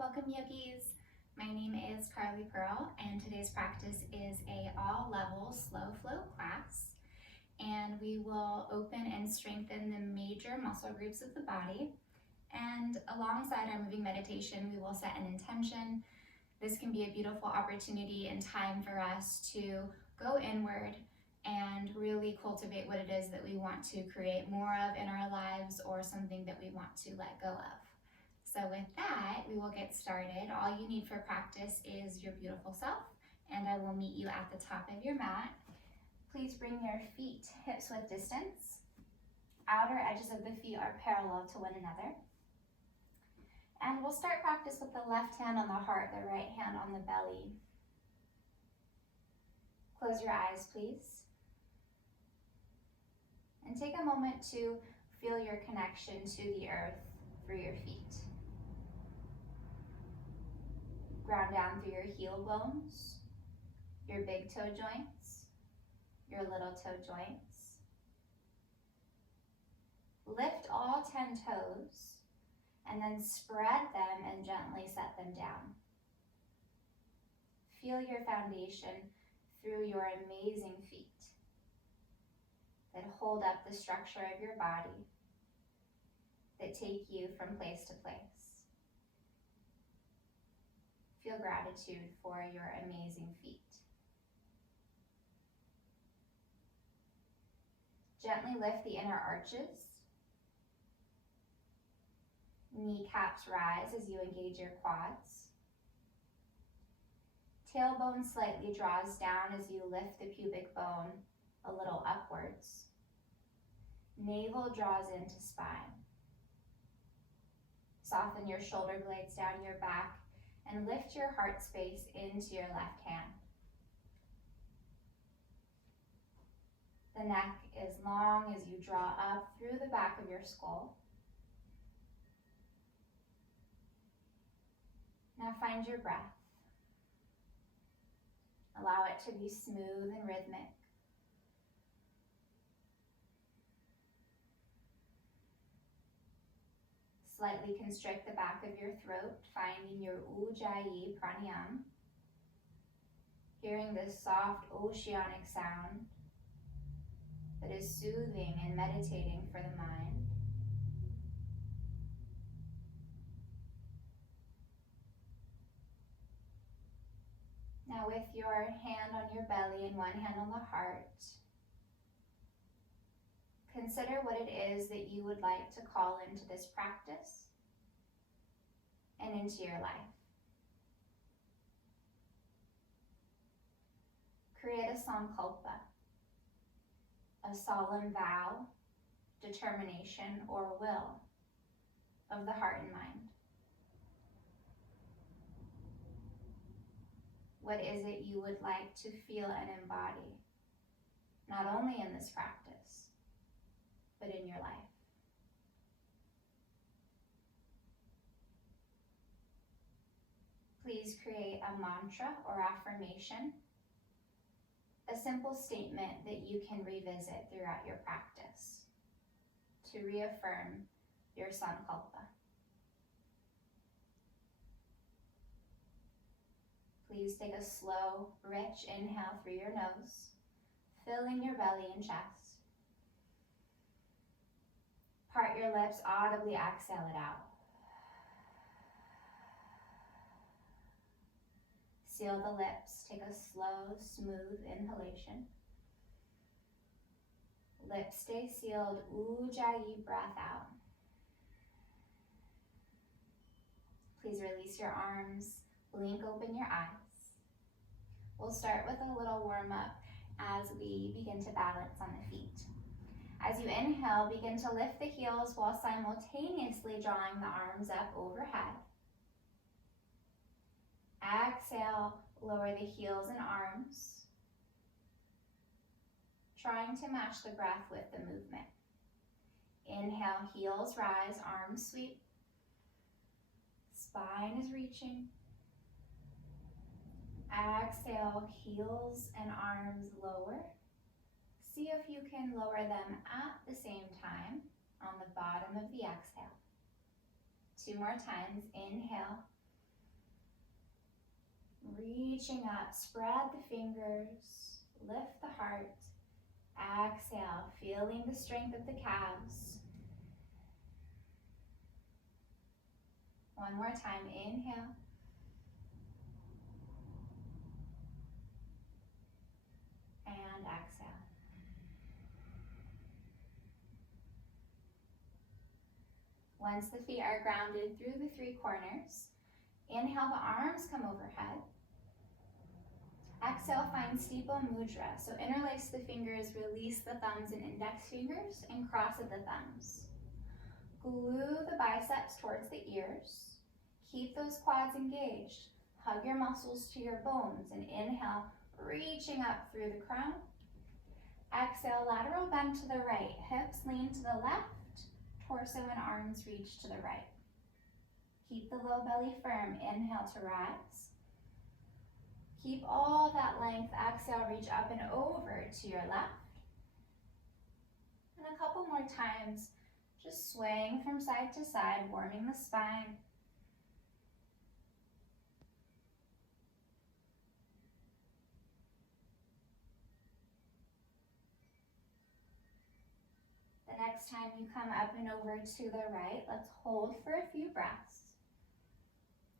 Welcome yogis. My name is Carly Pearl and today's practice is a all-level slow flow class, and we will open and strengthen the major muscle groups of the body, and alongside our moving meditation we will set an intention. This can be a beautiful opportunity and time for us to go inward and really cultivate what it is that we want to create more of in our lives or something that we want to let go of. So with that, we will get started. All you need for practice is your beautiful self, and I will meet you at the top of your mat. Please bring your feet hips width distance. Outer edges of the feet are parallel to one another. And we'll start practice with the left hand on the heart, the right hand on the belly. Close your eyes, please. And take a moment to feel your connection to the earth through your feet. Ground down through your heel bones, your big toe joints, your little toe joints. Lift all 10 toes and then spread them and gently set them down. Feel your foundation through your amazing feet that hold up the structure of your body, that take you from place to place. Feel gratitude for your amazing feet. Gently lift the inner arches. Kneecaps rise as you engage your quads. Tailbone slightly draws down as you lift the pubic bone a little upwards. Navel draws into spine. Soften your shoulder blades down your back and lift your heart space into your left hand. The neck is long as you draw up through the back of your skull. Now find your breath. Allow it to be smooth and rhythmic. Slightly constrict the back of your throat, finding your Ujjayi pranayama. Hearing this soft oceanic sound that is soothing and meditating for the mind. Now with your hand on your belly and one hand on the heart, consider what it is that you would like to call into this practice and into your life. Create a sankalpa, a solemn vow, determination, or will of the heart and mind. What is it you would like to feel and embody, not only in this practice, but in your life? Please create a mantra or affirmation, a simple statement that you can revisit throughout your practice to reaffirm your sankalpa. Please take a slow, rich inhale through your nose, filling your belly and chest. Part your lips, audibly exhale it out. Seal the lips, take a slow, smooth inhalation. Lips stay sealed, Ujjayi breath out. Please release your arms, blink open your eyes. We'll start with a little warm up as we begin to balance on the feet. As you inhale, begin to lift the heels while simultaneously drawing the arms up overhead. Exhale, lower the heels and arms, trying to match the breath with the movement. Inhale, heels rise, arms sweep. Spine is reaching. Exhale, heels and arms lower. See if you can lower them at the same time on the bottom of the exhale. 2 more times. Inhale, Reaching up, spread the fingers, lift the heart. Exhale, feeling the strength of the calves. One more time, inhale. And exhale. Once the feet are grounded through the three corners, inhale, the arms come overhead. Exhale, find Steeple Mudra. So interlace the fingers, release the thumbs and index fingers, and cross at the thumbs. Glue the biceps towards the ears. Keep those quads engaged. Hug your muscles to your bones and inhale, reaching up through the crown. Exhale, lateral bend to the right. Hips lean to the left. Torso and arms reach to the right. Keep the low belly firm. Inhale to rise. Keep all that length. Exhale, reach up and over to your left. And a couple more times, just swaying from side to side, warming the spine. The next time you come up and over to the right, let's hold for a few breaths.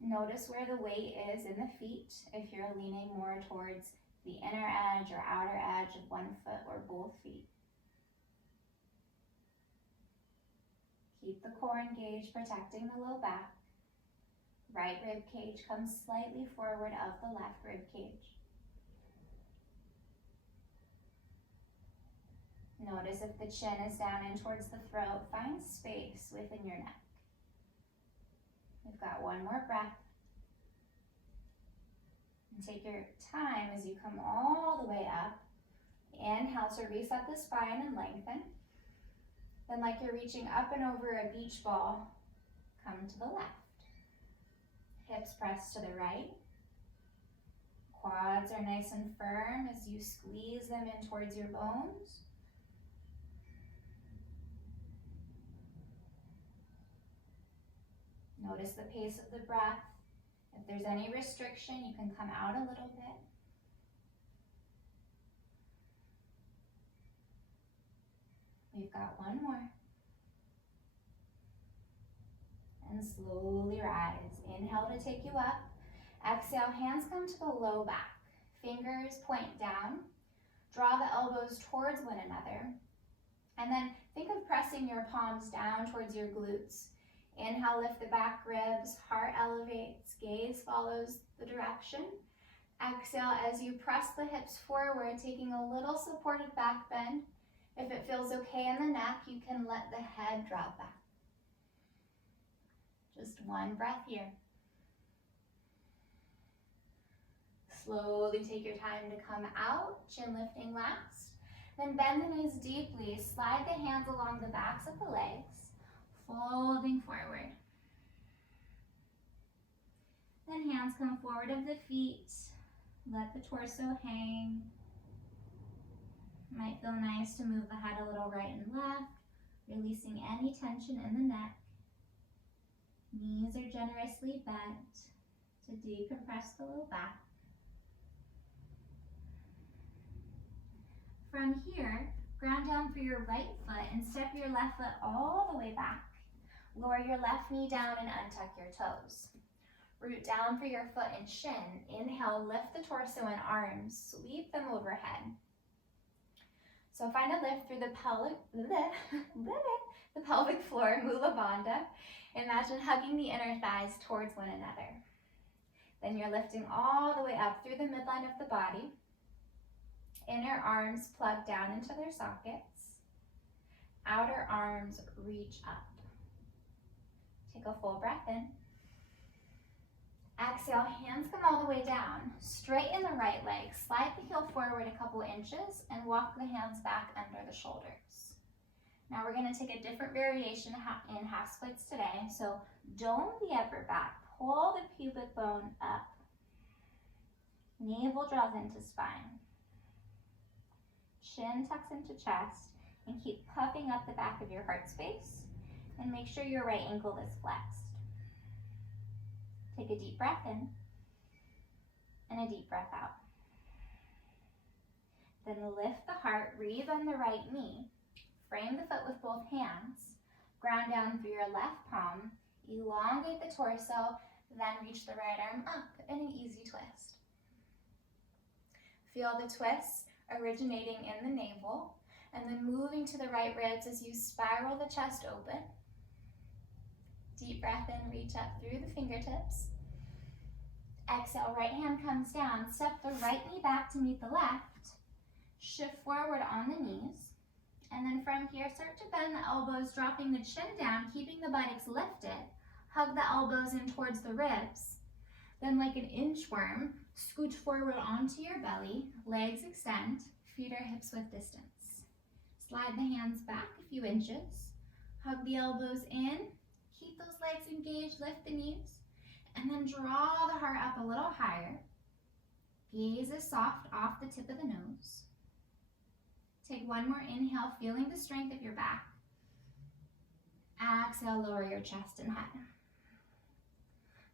Notice where the weight is in the feet, if you're leaning more towards the inner edge or outer edge of one foot or both feet. Keep the core engaged, protecting the low back. Right rib cage comes slightly forward of the left rib cage. Notice if the chin is down in towards the throat, find space within your neck. We've got one more breath. And take your time as you come all the way up. Inhale to reset the spine and lengthen. Then like you're reaching up and over a beach ball, come to the left. Hips press to the right. Quads are nice and firm as you squeeze them in towards your bones. Notice the pace of the breath. If there's any restriction, you can come out a little bit. We've got one more. And slowly rise. Inhale to take you up. Exhale, hands come to the low back. Fingers point down. Draw the elbows towards one another. And then think of pressing your palms down towards your glutes. Inhale, lift the back ribs, heart elevates, gaze follows the direction. Exhale as you press the hips forward, taking a little supported back bend. If it feels okay in the neck, you can let the head drop back. Just one breath here. Slowly take your time to come out, chin lifting last. Then bend the knees deeply, slide the hands along the backs of the legs, folding forward. Then hands come forward of the feet. Let the torso hang. Might feel nice to move the head a little right and left, releasing any tension in the neck. Knees are generously bent to decompress the low back. From here, ground down for your right foot and step your left foot all the way back. Lower your left knee down and untuck your toes. Root down for your foot and shin. Inhale, lift the torso and arms, sweep them overhead. So find a lift through the pelvic floor, Mula Bandha. Imagine hugging the inner thighs towards one another. Then you're lifting all the way up through the midline of the body. Inner arms plug down into their sockets. Outer arms reach up. Take a full breath in. Exhale, hands come all the way down. Straighten the right leg, slide the heel forward a couple inches, and walk the hands back under the shoulders. Now we're going to take a different variation in half splits today. So dome the upper back, pull the pubic bone up. Navel draws into spine. Chin tucks into chest, and keep puffing up the back of your heart space. And make sure your right ankle is flexed. Take a deep breath in. and a deep breath out. Then lift the heart, breathe on the right knee, frame the foot with both hands, ground down through your left palm, elongate the torso, then reach the right arm up in an easy twist. Feel the twists originating in the navel and then moving to the right ribs as you spiral the chest open. Deep breath in, reach up through the fingertips. Exhale, right hand comes down. Step the right knee back to meet the left. Shift forward on the knees. And then from here, start to bend the elbows, dropping the chin down, keeping the buttocks lifted. Hug the elbows in towards the ribs. Then like an inchworm, scooch forward onto your belly, legs extend, feet or hips width distance. Slide the hands back a few inches. Hug the elbows in, keep those legs engaged, lift the knees, and then draw the heart up a little higher. Gaze is soft off the tip of the nose. Take one more inhale, feeling the strength of your back. Exhale, lower your chest and head.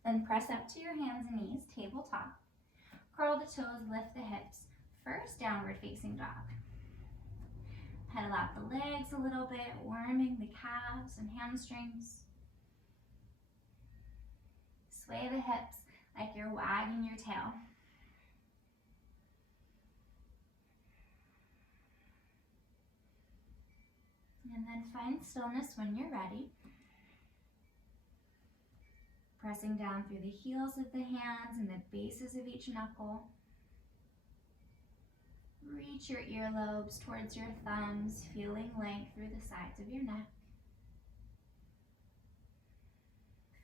Then press up to your hands and knees, tabletop. Curl the toes, lift the hips. First, downward facing dog. Pedal out the legs a little bit, warming the calves and hamstrings. Sway the hips like you're wagging your tail. And then find stillness when you're ready. Pressing down through the heels of the hands and the bases of each knuckle. Reach your earlobes towards your thumbs, feeling length through the sides of your neck.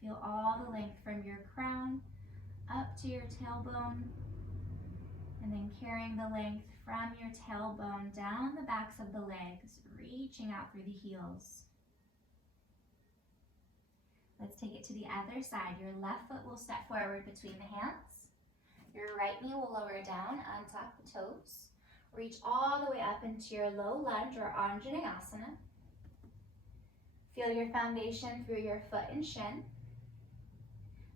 Feel all the length from your crown up to your tailbone, and then carrying the length from your tailbone down the backs of the legs, reaching out through the heels. Let's take it to the other side. Your left foot will step forward between the hands. Your right knee will lower down, untuck the toes. Reach all the way up into your low lunge or Anjaneyasana. Feel your foundation through your foot and shin.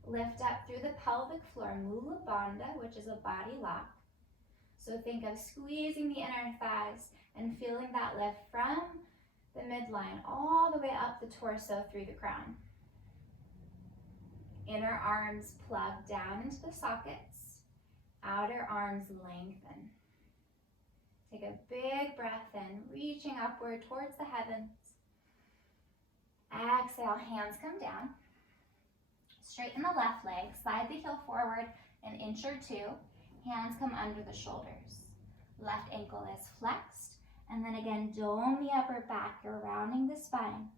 Lift up through the pelvic floor, Mula Bandha, which is a body lock. So think of squeezing the inner thighs and feeling that lift from the midline all the way up the torso through the crown. Inner arms plug down into the sockets. Outer arms lengthen. Take a big breath in, reaching upward towards the heavens. Exhale, hands come down. Straighten the left leg, slide the heel forward an inch or two. Hands come under the shoulders. Left ankle is flexed. And then again, dome the upper back. You're rounding the spine,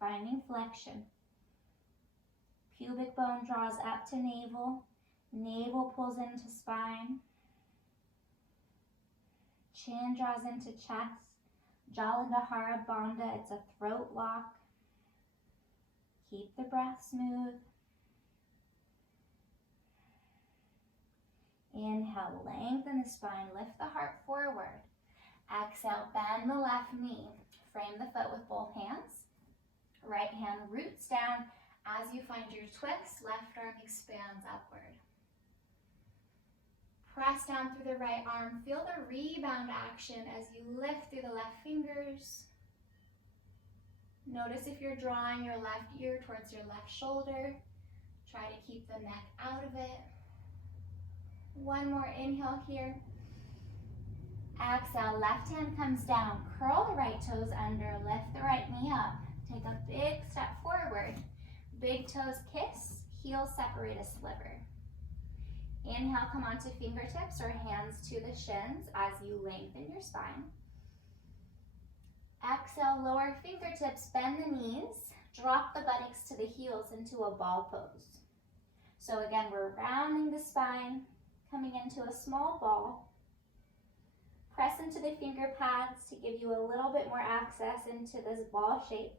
finding flexion. Pubic bone draws up to navel. Navel pulls into spine. Chin draws into chest. Jalandhara Bandha, it's a throat lock. Keep the breath smooth. Inhale, lengthen the spine, lift the heart forward. Exhale, bend the left knee. Frame the foot with both hands. Right hand roots down. As you find your twist, left arm expands upward. Press down through the right arm. Feel the rebound action as you lift through the left fingers. Notice if you're drawing your left ear towards your left shoulder. Try to keep the neck out of it. One more inhale here. Exhale, left hand comes down. Curl the right toes under, lift the right knee up. Take a big step forward. Big toes kiss, heels separate a sliver. Inhale, come onto fingertips or hands to the shins as you lengthen your spine. Exhale, lower fingertips, bend the knees, drop the buttocks to the heels into a ball pose. So again, we're rounding the spine, coming into a small ball. Press into the finger pads to give you a little bit more access into this ball shape.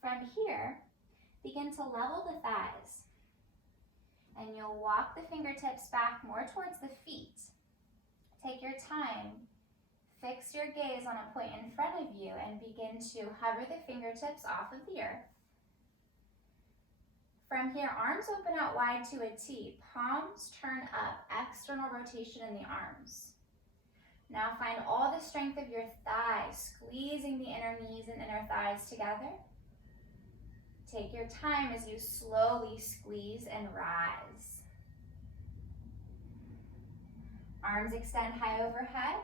From here, begin to level the thighs. And you'll walk the fingertips back more towards the feet. Take your time. Fix your gaze on a point in front of you and begin to hover the fingertips off of the earth. From here, arms open out wide to a T. Palms turn up, external rotation in the arms. Now find all the strength of your thighs, squeezing the inner knees and inner thighs together. Take your time as you slowly squeeze and rise. Arms extend high overhead.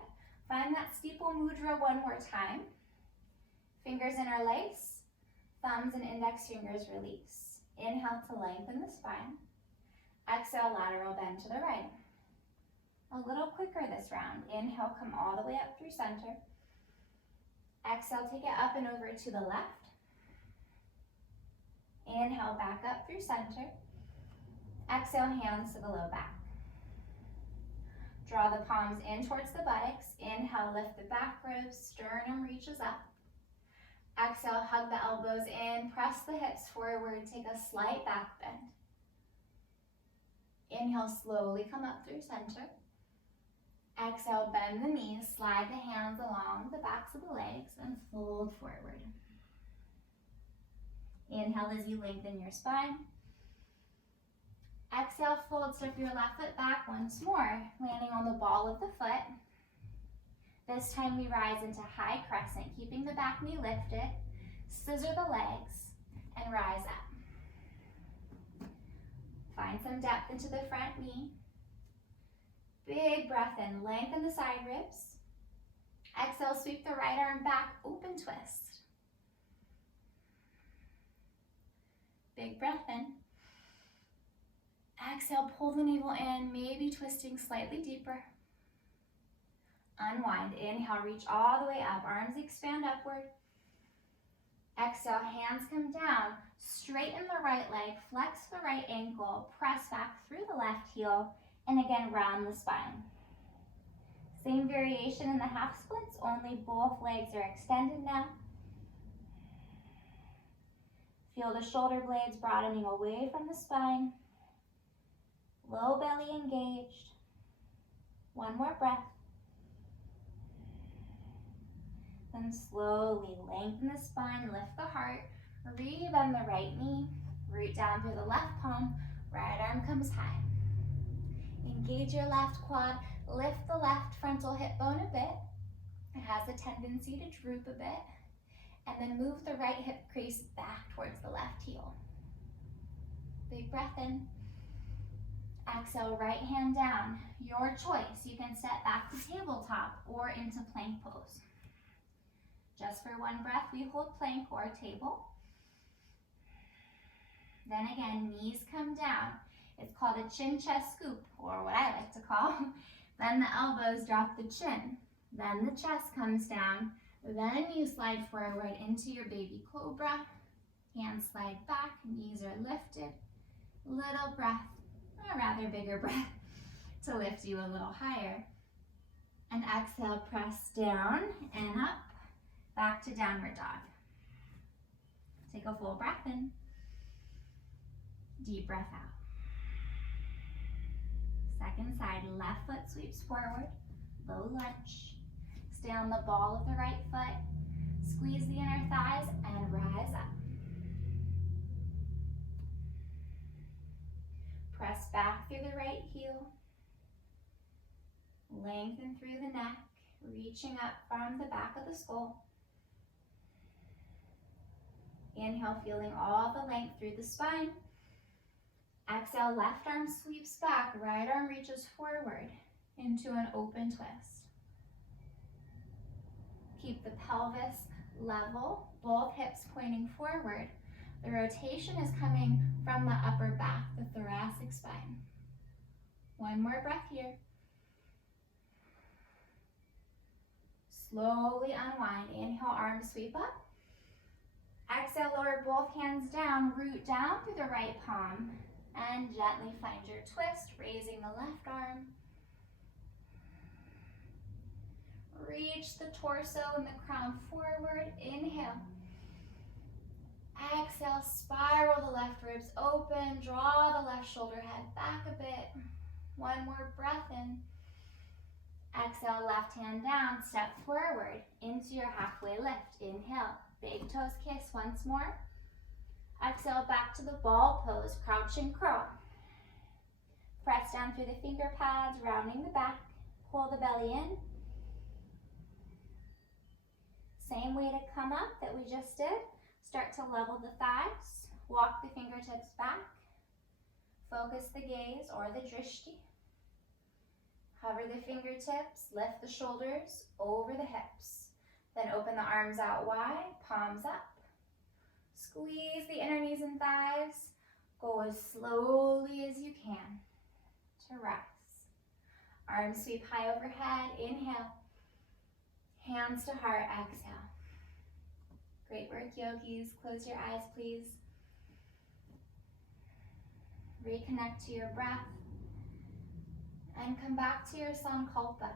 Find that steeple mudra one more time. Fingers interlace, thumbs and index fingers release. Inhale to lengthen the spine. Exhale, lateral bend to the right. A little quicker this round. Inhale, come all the way up through center. Exhale, take it up and over to the left. Inhale, back up through center. Exhale, hands to the low back. Draw the palms in towards the buttocks. Inhale, lift the back ribs, sternum reaches up. Exhale, hug the elbows in, press the hips forward, take a slight back bend. Inhale, slowly come up through center. Exhale, bend the knees, slide the hands along the backs of the legs and fold forward. Inhale as you lengthen your spine. Exhale, fold, step your left foot back once more, landing on the ball of the foot. This time we rise into high crescent, keeping the back knee lifted. Scissor the legs and rise up. Find some depth into the front knee. Big breath in, lengthen the side ribs. Exhale, sweep the right arm back, open twist. Big breath in. Exhale, pull the navel in, maybe twisting slightly deeper. Unwind, inhale, reach all the way up, arms expand upward. Exhale, hands come down, straighten the right leg, flex the right ankle, press back through the left heel, and again, round the spine. Same variation in the half splits, only both legs are extended now. Feel the shoulder blades broadening away from the spine. Low belly engaged. One more breath. Then slowly lengthen the spine, lift the heart, rebend the right knee, root down through the left palm, right arm comes high. Engage your left quad, lift the left frontal hip bone a bit. It has a tendency to droop a bit. And then move the right hip crease back towards the left heel. Big breath in. Exhale, right hand down. Your choice. You can step back to tabletop or into plank pose. Just for one breath, we hold plank or table. Then again, knees come down. It's called a chin chest scoop, or what I like to call. Then the elbows drop the chin. Then the chest comes down. Then you slide forward into your baby cobra. Hands slide back, knees are lifted. Little breath, a rather bigger breath, to lift you a little higher. And exhale, press down and up, back to downward dog. Take a full breath in. Deep breath out. Second side, left foot sweeps forward, low lunge. Stay on the ball of the right foot. Squeeze the inner thighs and rise up. Press back through the right heel. Lengthen through the neck, reaching up from the back of the skull. Inhale, feeling all the length through the spine. Exhale, left arm sweeps back, right arm reaches forward into an open twist. Keep the pelvis level, both hips pointing forward. The rotation is coming from the upper back, the thoracic spine. One more breath here. Slowly unwind. Inhale, arms sweep up. Exhale, lower both hands down, root down through the right palm, and gently find your twist, raising the left arm. Reach the torso and the crown forward. Inhale. Exhale, spiral the left ribs open. Draw the left shoulder head back a bit. One more breath in. Exhale, left hand down. Step forward into your halfway lift. Inhale. Big toes kiss once more. Exhale back to the ball pose, crouch and curl. Press down through the finger pads, rounding the back. Pull the belly in. Same way to come up that we just did. Start to level the thighs. Walk the fingertips back. Focus the gaze or the drishti. Hover the fingertips, lift the shoulders over the hips. Then open the arms out wide, palms up. Squeeze the inner knees and thighs. Go as slowly as you can to rest. Arms sweep high overhead, inhale. Hands to heart, exhale. Great work, yogis. Close your eyes, please. Reconnect to your breath. And come back to your sankalpa.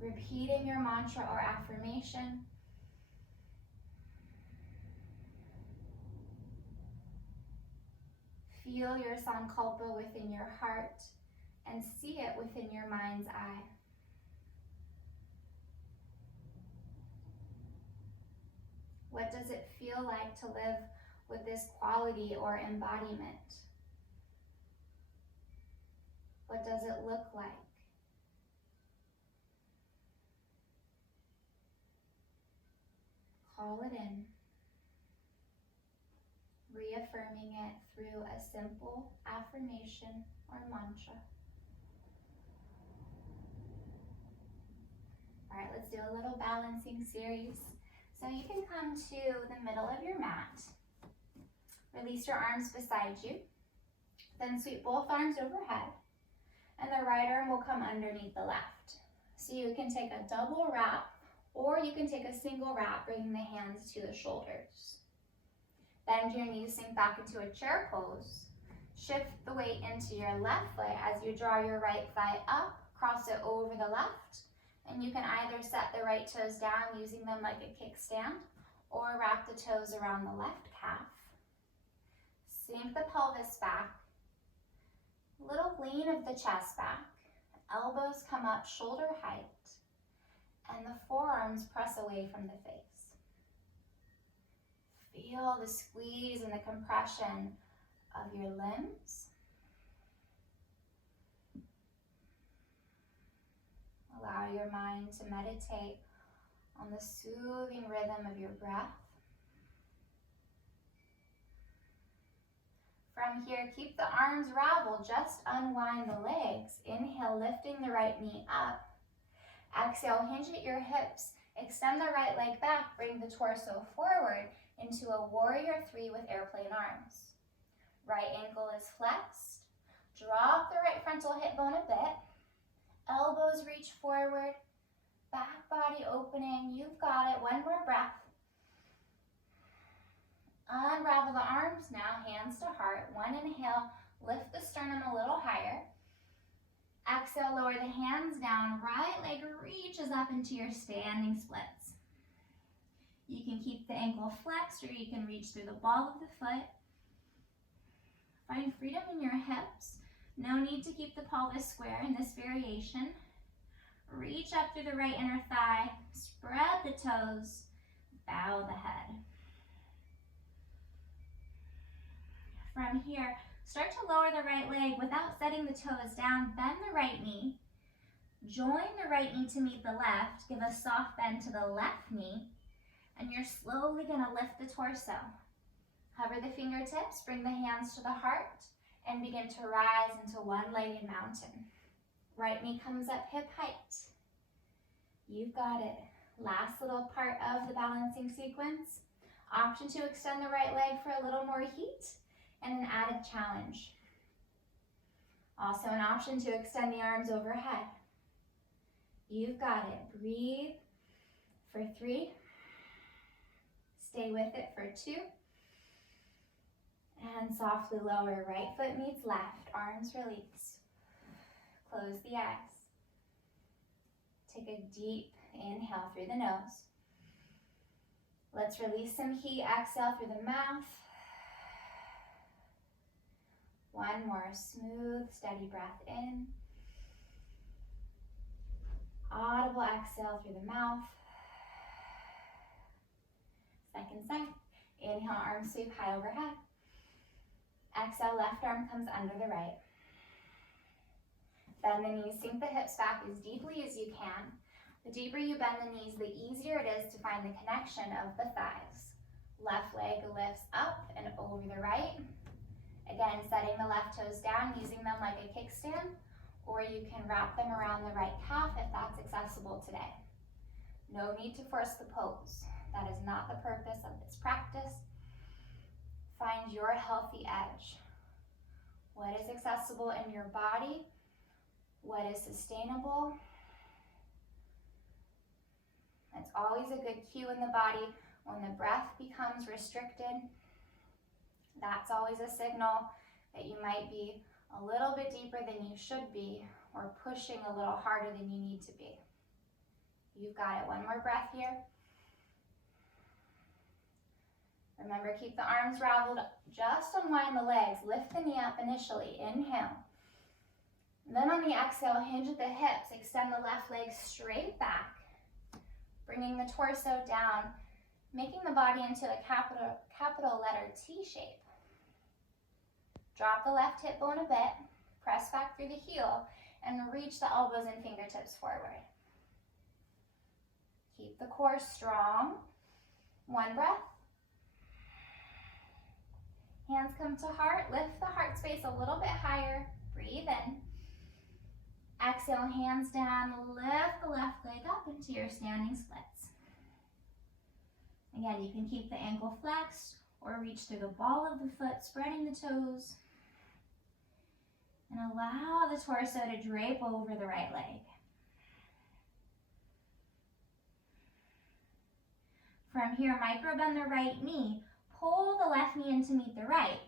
Repeating your mantra or affirmation. Feel your sankalpa within your heart and see it within your mind's eye. What does it feel like to live with this quality or embodiment? What does it look like? Call it in, reaffirming it through a simple affirmation or mantra. All right, let's do a little balancing series. So you can come to the middle of your mat. Release your arms beside you. Then sweep both arms overhead. And the right arm will come underneath the left. So you can take a double wrap, or you can take a single wrap, bringing the hands to the shoulders. Bend your knees, sink back into a chair pose. Shift the weight into your left foot as you draw your right thigh up, cross it over the left, and you can either set the right toes down using them like a kickstand, or wrap the toes around the left calf. Sink the pelvis back. Little lean of the chest back. Elbows come up shoulder height. And the forearms press away from the face. Feel the squeeze and the compression of your limbs. Allow your mind to meditate on the soothing rhythm of your breath. From here, keep the arms raveled, just unwind the legs. Inhale, lifting the right knee up. Exhale, hinge at your hips. Extend the right leg back, bring the torso forward into a warrior three with airplane arms. Right ankle is flexed. Drop the right frontal hip bone a bit. Elbows reach forward. Back body opening. You've got it. One more breath. Unravel the arms now, hands to heart. One inhale, lift the sternum a little higher. Exhale, lower the hands down. Right leg reaches up into your standing splits. You can keep the ankle flexed, or you can reach through the ball of the foot. Find freedom in your hips. No need to keep the pelvis square in this variation. Reach up through the right inner thigh. Spread the toes. Bow the head. From here, start to lower the right leg without setting the toes down. Bend the right knee. Join the right knee to meet the left. Give a soft bend to the left knee. And you're slowly going to lift the torso. Hover the fingertips, bring the hands to the heart, and begin to rise into one-legged mountain. Right knee comes up hip height. You've got it. Last little part of the balancing sequence. Option to extend the right leg for a little more heat and an added challenge. Also an option to extend the arms overhead. You've got it. Breathe for 3. Stay with it for 2. And softly lower. Right foot meets left. Arms release. Close the eyes. Take a deep inhale through the nose. Let's release some heat. Exhale through the mouth. One more smooth, steady breath in. Audible exhale through the mouth. Second side. Inhale, arms sweep high overhead. Exhale, left arm comes under the right. Bend the knees, sink the hips back as deeply as you can. The deeper you bend the knees, the easier it is to find the connection of the thighs. Left leg lifts up and over the right. Again, setting the left toes down, using them like a kickstand, or you can wrap them around the right calf if that's accessible today. No need to force the pose. That is not the purpose of this practice. Find your healthy edge. What is accessible in your body? What is sustainable? It's always a good cue in the body when the breath becomes restricted. That's always a signal that you might be a little bit deeper than you should be, or pushing a little harder than you need to be. You've got it. One more breath here. Remember, keep the arms raveled. Just unwind the legs. Lift the knee up initially. Inhale. Then on the exhale, hinge at the hips. Extend the left leg straight back, bringing the torso down, making the body into a capital letter T shape. Drop the left hip bone a bit. Press back through the heel and reach the elbows and fingertips forward. Keep the core strong. One breath. Hands come to heart. Lift the heart space a little bit higher. Breathe in. Exhale, hands down. Lift the left leg up into your standing splits. Again, you can keep the ankle flexed or reach through the ball of the foot, spreading the toes. And allow the torso to drape over the right leg. From here, micro bend the right knee. Pull the left knee in to meet the right.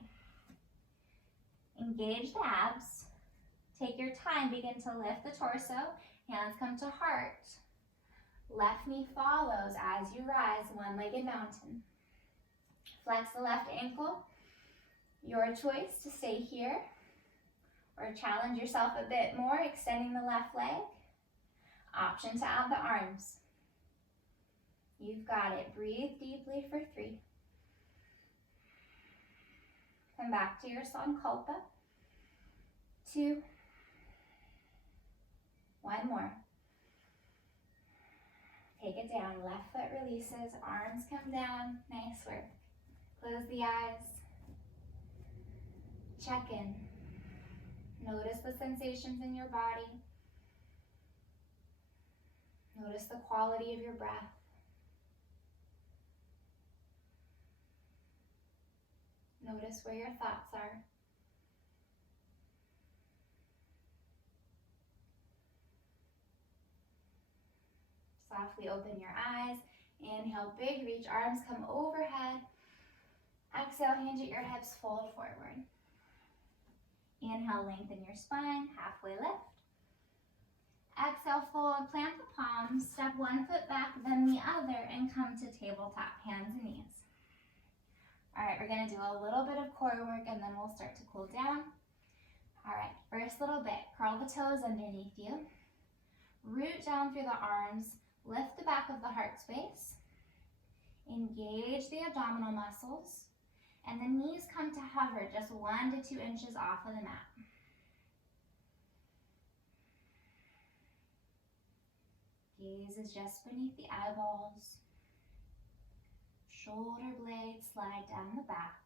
Engage the abs. Take your time. Begin to lift the torso. Hands come to heart. Left knee follows as you rise, one-legged mountain. Flex the left ankle. Your choice to stay here or challenge yourself a bit more, extending the left leg. Option to add the arms. You've got it. Breathe deeply for 3. Come back to your Sankalpa. 2. 1 more. Take it down. Left foot releases. Arms come down. Nice work. Close the eyes. Check in. Notice the sensations in your body. Notice the quality of your breath. Notice where your thoughts are. Softly open your eyes. Inhale, big reach, arms come overhead. Exhale, hinge at your hips, fold forward. Inhale, lengthen your spine, halfway lift. Exhale, fold, plant the palms, step one foot back, then the other, and come to tabletop, hands and knees. All right, we're gonna do a little bit of core work and then we'll start to cool down. All right, first little bit, curl the toes underneath you. Root down through the arms, lift the back of the heart space. Engage the abdominal muscles. And the knees come to hover just 1 to 2 inches off of the mat. Gaze is just beneath the eyeballs. Shoulder blades slide down the back.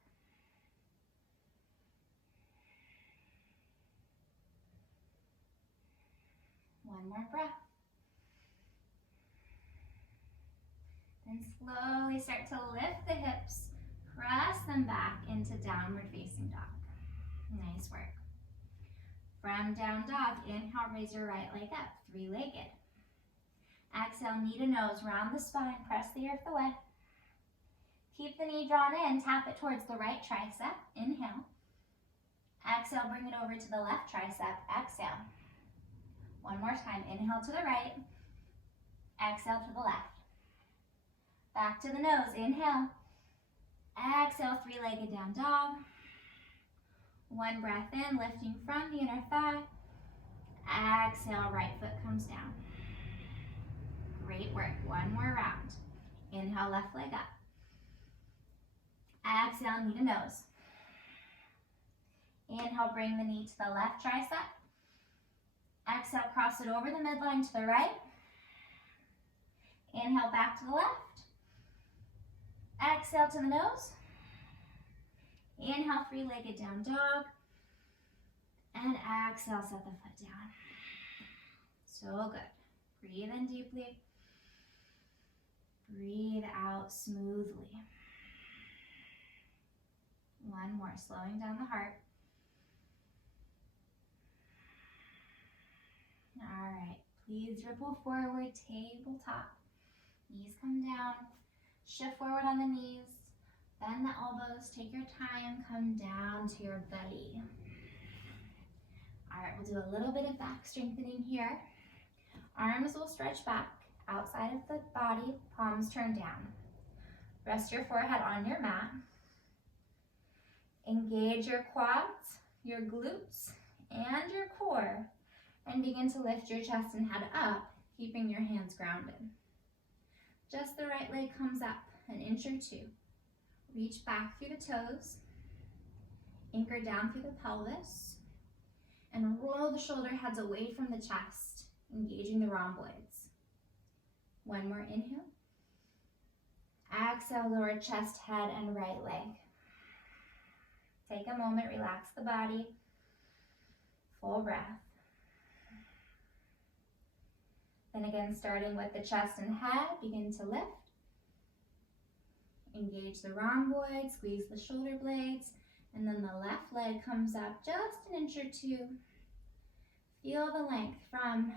One more breath. Then slowly start to lift the hips. Press them back into downward facing dog. Nice work. From down dog, inhale, raise your right leg up, 3-legged. Exhale, knee to nose, round the spine, press the earth away. Keep the knee drawn in, tap it towards the right tricep, inhale. Exhale, bring it over to the left tricep, exhale. One more time, inhale to the right, exhale to the left. Back to the nose, inhale. Exhale, 3-legged down dog. One breath in, lifting from the inner thigh. Exhale, right foot comes down. Great work. One more round. Inhale, left leg up. Exhale, knee to nose. Inhale, bring the knee to the left tricep. Exhale, cross it over the midline to the right. Inhale, back to the left. Exhale to the nose. Inhale, three-legged down dog. And exhale, set the foot down. So good. Breathe in deeply. Breathe out smoothly. One more, slowing down the heart. All right, please ripple forward, tabletop. Knees come down. Shift forward on the knees. Bend the elbows, take your time, come down to your belly. All right, we'll do a little bit of back strengthening here. Arms will stretch back outside of the body, palms turn down. Rest your forehead on your mat. Engage your quads, your glutes, and your core, and begin to lift your chest and head up, keeping your hands grounded. Just the right leg comes up, an inch or two. Reach back through the toes, anchor down through the pelvis, and roll the shoulder heads away from the chest, engaging the rhomboids. One more inhale. Exhale, lower chest, head, and right leg. Take a moment, relax the body. Full breath. Then again, starting with the chest and head, begin to lift. Engage the rhomboid, squeeze the shoulder blades, and then the left leg comes up just an inch or two. Feel the length from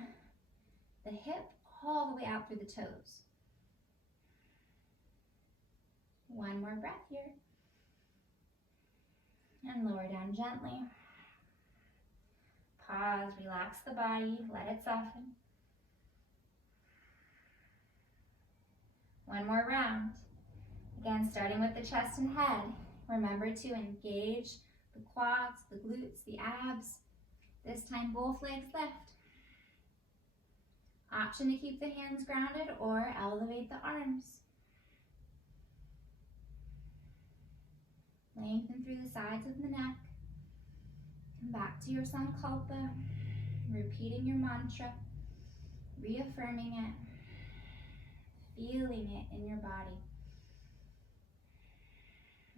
the hip all the way out through the toes. One more breath here. And lower down gently. Pause, relax the body, let it soften. One more round. Again, starting with the chest and head. Remember to engage the quads, the glutes, the abs. This time, both legs lift. Option to keep the hands grounded or elevate the arms. Lengthen through the sides of the neck. Come back to your sankalpa, repeating your mantra, reaffirming it, feeling it in your body.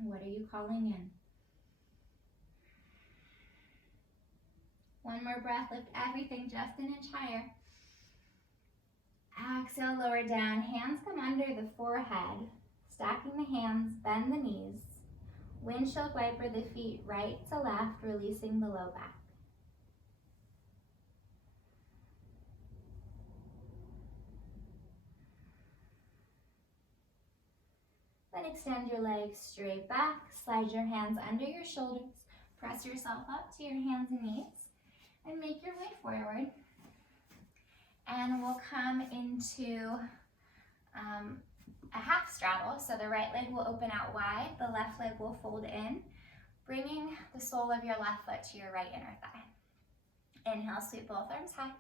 What are you calling in? One more breath, lift everything just an inch higher. Exhale, lower down, hands come under the forehead, stacking the hands, bend the knees. Windshield wiper the feet right to left, releasing the low back. Then extend your legs straight back, slide your hands under your shoulders, press yourself up to your hands and knees, and make your way forward. And we'll come into a half straddle, so the right leg will open out wide, the left leg will fold in, bringing the sole of your left foot to your right inner thigh. Inhale, sweep both arms high.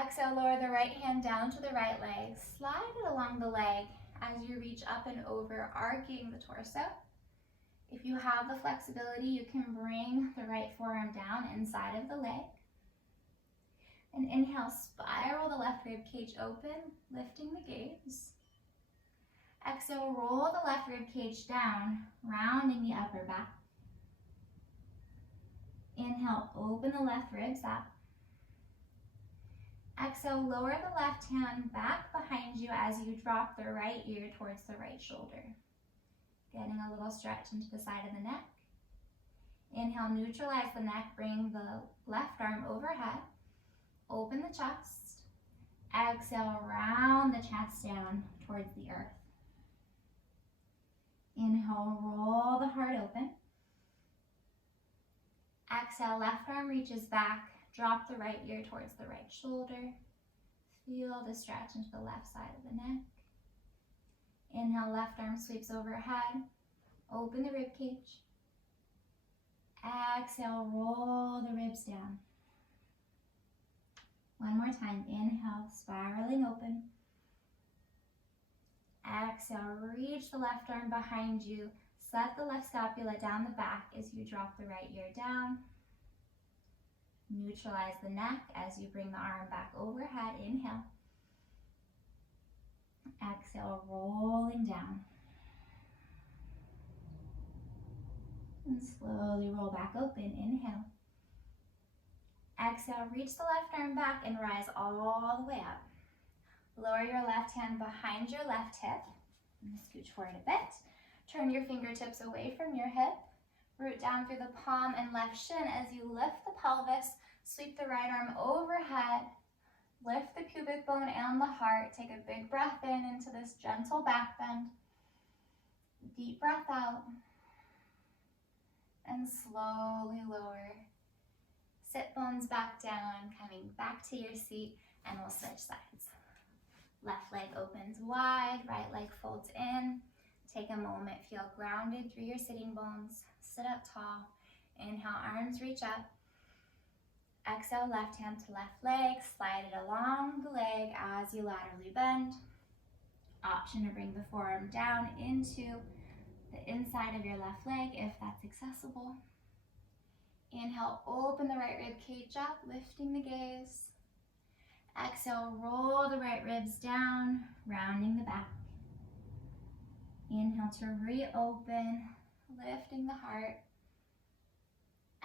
Exhale, lower the right hand down to the right leg, slide it along the leg as you reach up and over, arcing the torso. If you have the flexibility, you can bring the right forearm down inside of the leg. And inhale, spiral the left rib cage open, lifting the gaze. Exhale, roll the left rib cage down, rounding the upper back. Inhale, open the left ribs up. Exhale, lower the left hand back behind you as you drop the right ear towards the right shoulder. Getting a little stretch into the side of the neck. Inhale, neutralize the neck, bring the left arm overhead. Open the chest. Exhale, round the chest down towards the earth. Inhale, roll the heart open. Exhale, left arm reaches back. Drop the right ear towards the right shoulder. Feel the stretch into the left side of the neck. Inhale, left arm sweeps overhead. Open the rib cage. Exhale, roll the ribs down. One more time. Inhale, spiraling open. Exhale, reach the left arm behind you. Set the left scapula down the back as you drop the right ear down. Neutralize the neck as you bring the arm back overhead. Inhale. Exhale, rolling down. And slowly roll back open. Inhale. Exhale, reach the left arm back and rise all the way up. Lower your left hand behind your left hip. And scooch forward a bit. Turn your fingertips away from your hip. Root down through the palm and left shin as you lift the pelvis. Sweep the right arm overhead. Lift the pubic bone and the heart. Take a big breath in into this gentle back bend. Deep breath out. And slowly lower. Sit bones back down, coming back to your seat, and we'll switch sides. Left leg opens wide, right leg folds in. Take a moment, feel grounded through your sitting bones. Sit up tall. Inhale, arms reach up. Exhale, left hand to left leg. Slide it along the leg as you laterally bend. Option to bring the forearm down into the inside of your left leg if that's accessible. Inhale, open the right rib cage up, lifting the gaze. Exhale, roll the right ribs down, rounding the back. Inhale to reopen, lifting the heart.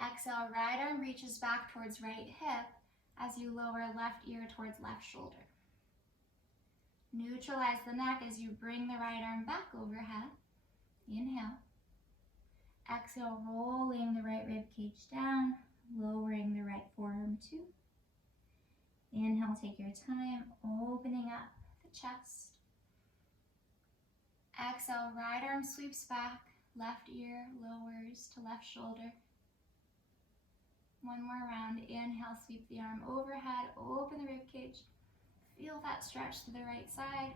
Exhale, right arm reaches back towards right hip as you lower left ear towards left shoulder. Neutralize the neck as you bring the right arm back overhead. Inhale. Exhale, rolling the right rib cage down, lowering the right forearm too. Inhale, take your time, opening up the chest. Exhale, right arm sweeps back, left ear lowers to left shoulder. One more round. Inhale, sweep the arm overhead, open the rib cage. Feel that stretch to the right side.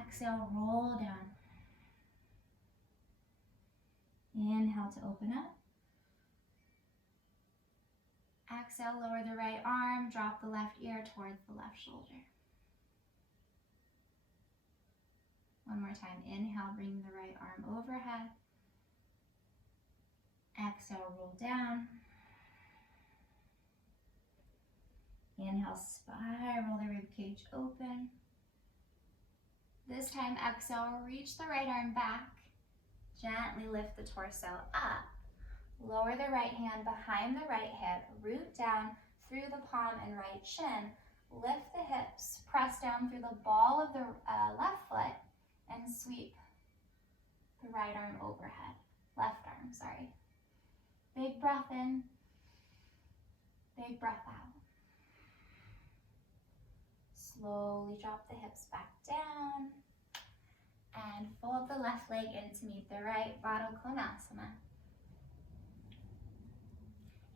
Exhale, roll down. Inhale to open up. Exhale, lower the right arm, drop the left ear towards the left shoulder. One more time. Inhale, bring the right arm overhead. Exhale, roll down. Inhale, spiral the rib cage open. This time, exhale, reach the right arm back. Gently lift the torso up. Lower the right hand behind the right hip. Root down through the palm and right shin. Lift the hips. Press down through the ball of the left foot and sweep the right arm overhead. Left arm, sorry. Big breath in. Big breath out. Slowly drop the hips back down. And fold the left leg in to meet the right, Baddha Konasana.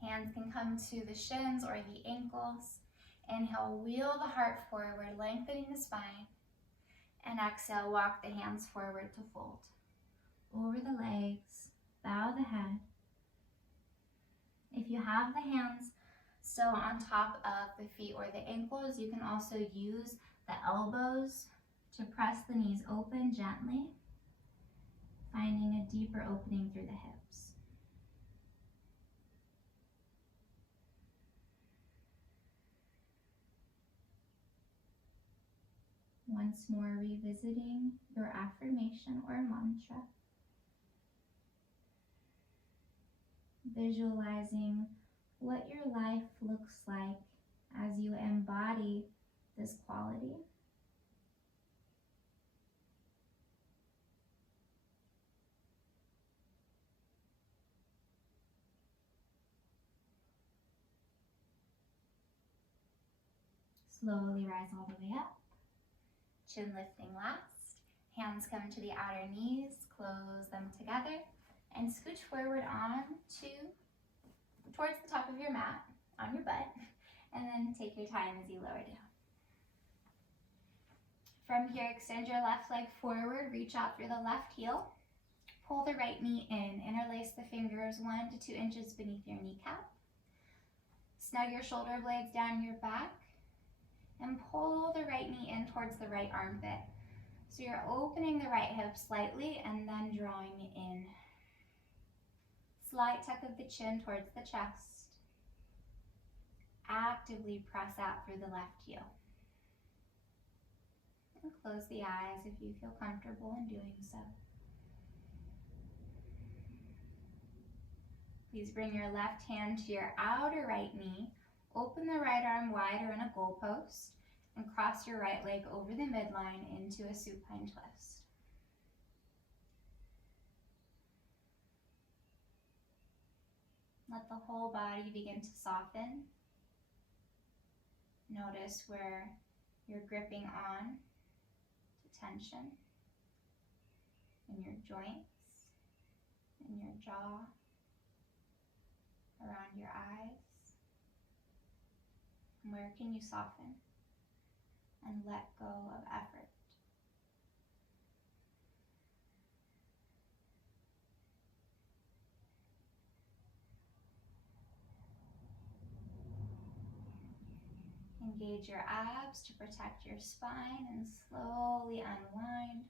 Hands can come to the shins or the ankles. Inhale, wheel the heart forward, lengthening the spine. And exhale, walk the hands forward to fold. Over the legs, bow the head. If you have the hands still on top of the feet or the ankles, you can also use the elbows to press the knees open gently, finding a deeper opening through the hips. Once more, revisiting your affirmation or mantra. Visualizing what your life looks like as you embody this quality. Slowly rise all the way up. Chin lifting last. Hands come to the outer knees, close them together, and scooch forward towards the top of your mat, on your butt, and then take your time as you lower down. From here, extend your left leg forward, reach out through the left heel, pull the right knee in, interlace the fingers 1 to 2 inches beneath your kneecap. Snug your shoulder blades down your back, and pull the right knee in towards the right armpit. So you're opening the right hip slightly and then drawing it in. Slight tuck of the chin towards the chest. Actively press out through the left heel. And close the eyes if you feel comfortable in doing so. Please bring your left hand to your outer right knee. Open the right arm wider in a goalpost and cross your right leg over the midline into a supine twist. Let the whole body begin to soften. Notice where you're gripping on to tension in your joints, in your jaw, around your eyes. And where can you soften and let go of effort? Engage your abs to protect your spine and slowly unwind.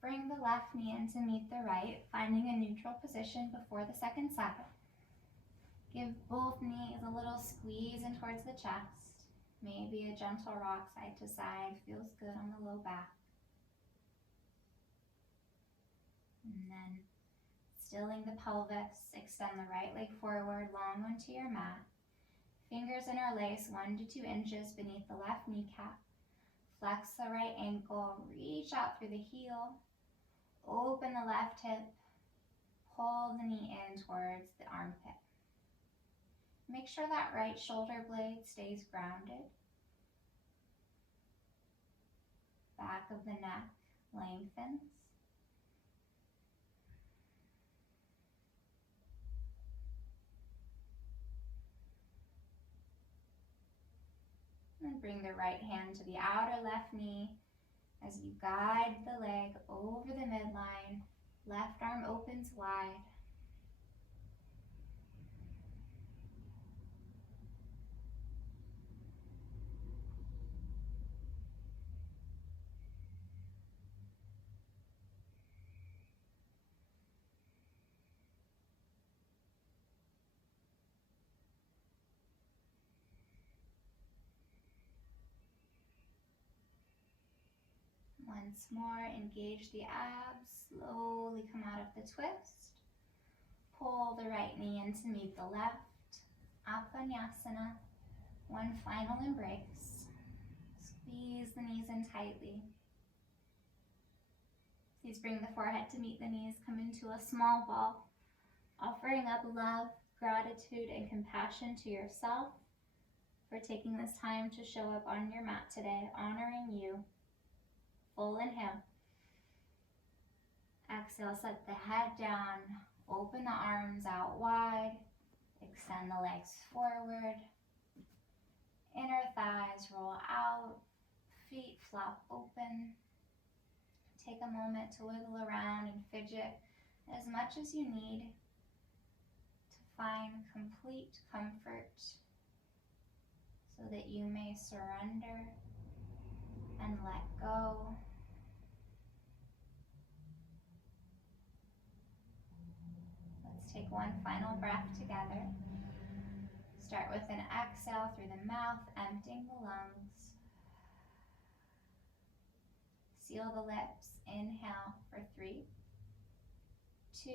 Bring the left knee in to meet the right, finding a neutral position before the second side. Give both knees a little squeeze in towards the chest. Maybe a gentle rock side to side feels good on the low back. And then stilling the pelvis, extend the right leg forward long onto your mat. Fingers interlace 1 to 2 inches beneath the left kneecap. Flex the right ankle, reach out through the heel. Open the left hip, pull the knee in towards the armpit. Make sure that right shoulder blade stays grounded. Back of the neck lengthens. And bring the right hand to the outer left knee as you guide the leg over the midline. Left arm opens wide. Once more, engage the abs, slowly come out of the twist. Pull the right knee in to meet the left. Apanyasana. One final embrace. Squeeze the knees in tightly. Please bring the forehead to meet the knees. Come into a small ball, offering up love, gratitude, and compassion to yourself for taking this time to show up on your mat today, honoring you. Full inhale. Exhale, set the head down. Open the arms out wide. Extend the legs forward. Inner thighs roll out. Feet flop open. Take a moment to wiggle around and fidget as much as you need to find complete comfort so that you may surrender and let go. Let's take one final breath together. Start with an exhale through the mouth, emptying the lungs. Seal the lips. Inhale for 3, 2.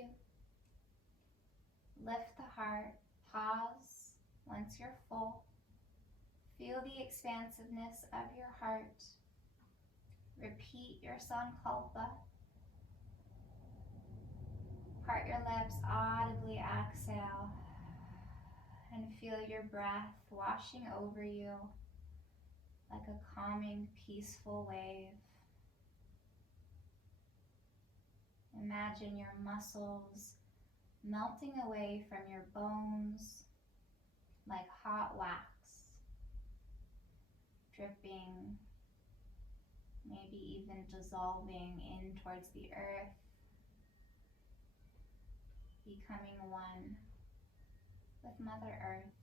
Lift the heart. Pause once you're full. Feel the expansiveness of your heart. Repeat your sankalpa. Part your lips, audibly exhale, and feel your breath washing over you like a calming, peaceful wave. Imagine your muscles melting away from your bones like hot wax, dripping, maybe even dissolving in towards the earth, becoming one with Mother Earth.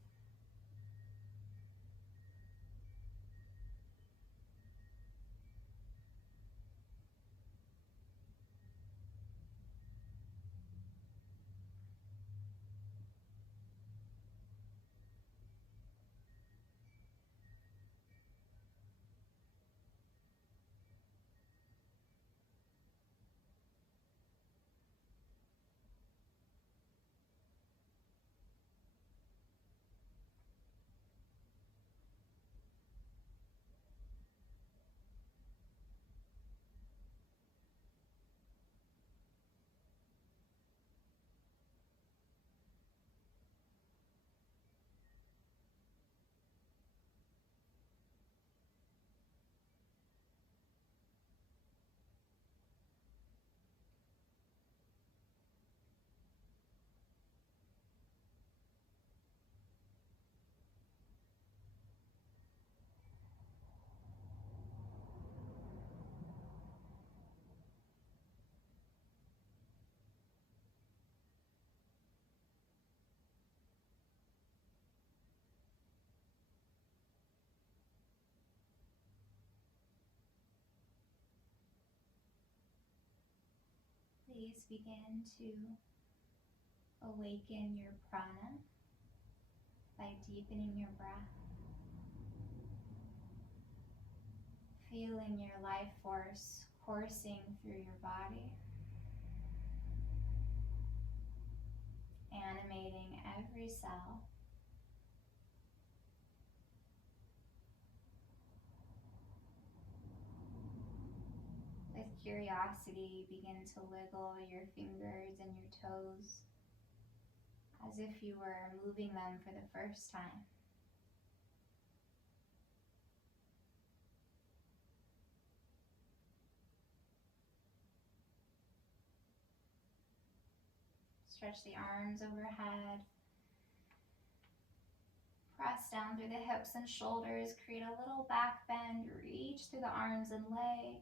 please begin to awaken your prana by deepening your breath, feeling your life force coursing through your body, animating every cell. With curiosity, begin to wiggle your fingers and your toes as if you were moving them for the first time. Stretch the arms overhead. Press down through the hips and shoulders. Create a little back bend. Reach through the arms and legs.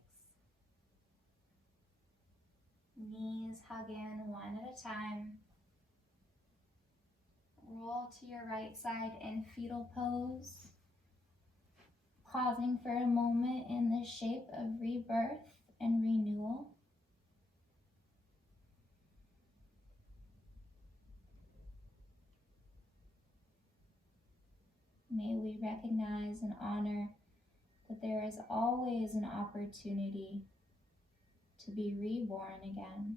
Knees hug in one at a time. Roll to your right side in fetal pose. Pausing for a moment in the shape of rebirth and renewal. May we recognize and honor that there is always an opportunity to be reborn again,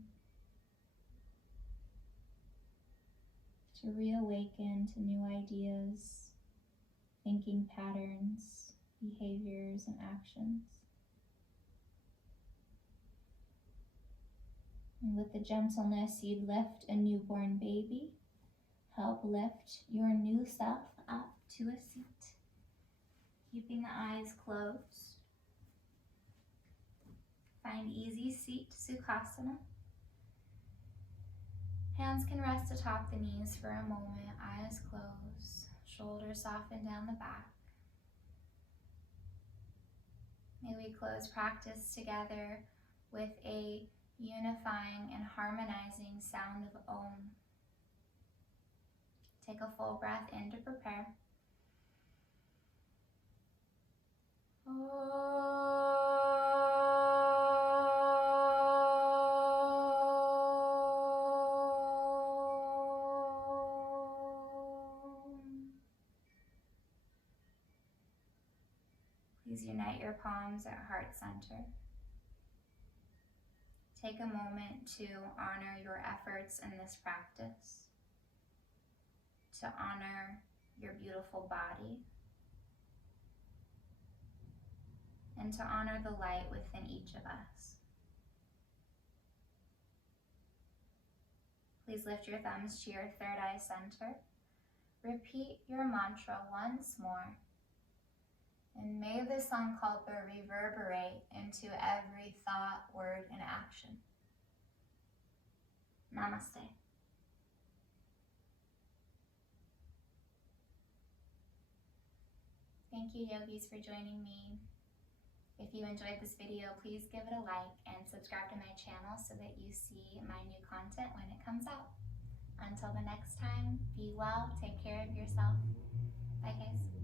to reawaken to new ideas, thinking patterns, behaviors, and actions. And with the gentleness you'd lift a newborn baby, help lift your new self up to a seat, keeping the eyes closed. Find easy seat, Sukhasana. Hands can rest atop the knees for a moment, eyes closed, shoulders soften down the back. May we close practice together with a unifying and harmonizing sound of Om. Take a full breath in to prepare. Please unite your palms at heart center. Take a moment to honor your efforts in this practice, to honor your beautiful body, and to honor the light within each of us. Please lift your thumbs to your third eye center. Repeat your mantra once more. And may the sankalpa reverberate into every thought, word, and action. Namaste. Thank you, yogis, for joining me. If you enjoyed this video, please give it a like and subscribe to my channel so that you see my new content when it comes out. Until the next time, be well, take care of yourself. Bye, guys.